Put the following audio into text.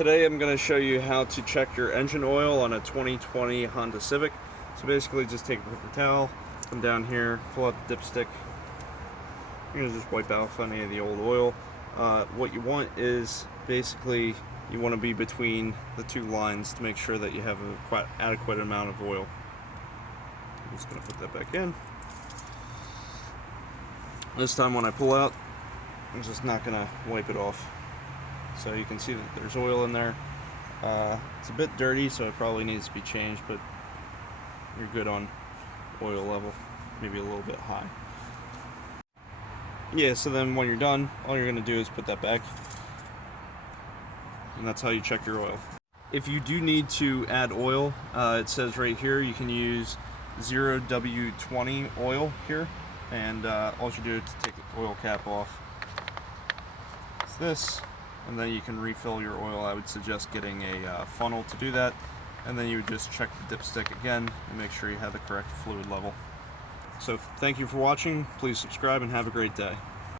Today I'm going to show you how to check your engine oil on a 2020 Honda Civic. So basically just take a paper towel, come down here, pull out the dipstick. You're going to just wipe off any of the old oil. What you want is basically you want to be between the two lines to make sure that you have a quite adequate amount of oil. I'm just going to put that back in. This time when I pull out, I'm just not going to wipe it off. So you can see that there's oil in there. It's a bit dirty, so it probably needs to be changed, but you're good on oil level, maybe a little bit high. Yeah, so then when you're done, all you're going to do is put that back, and that's how you check your oil. If you do need to add oil, it says right here you can use 0W20 oil here, and all you do is take the oil cap off. It's this. And then you can refill your oil. I would suggest getting a funnel to do that, and then you would just check the dipstick again and make sure you have the correct fluid level. So thank you for watching. Please subscribe and have a great day.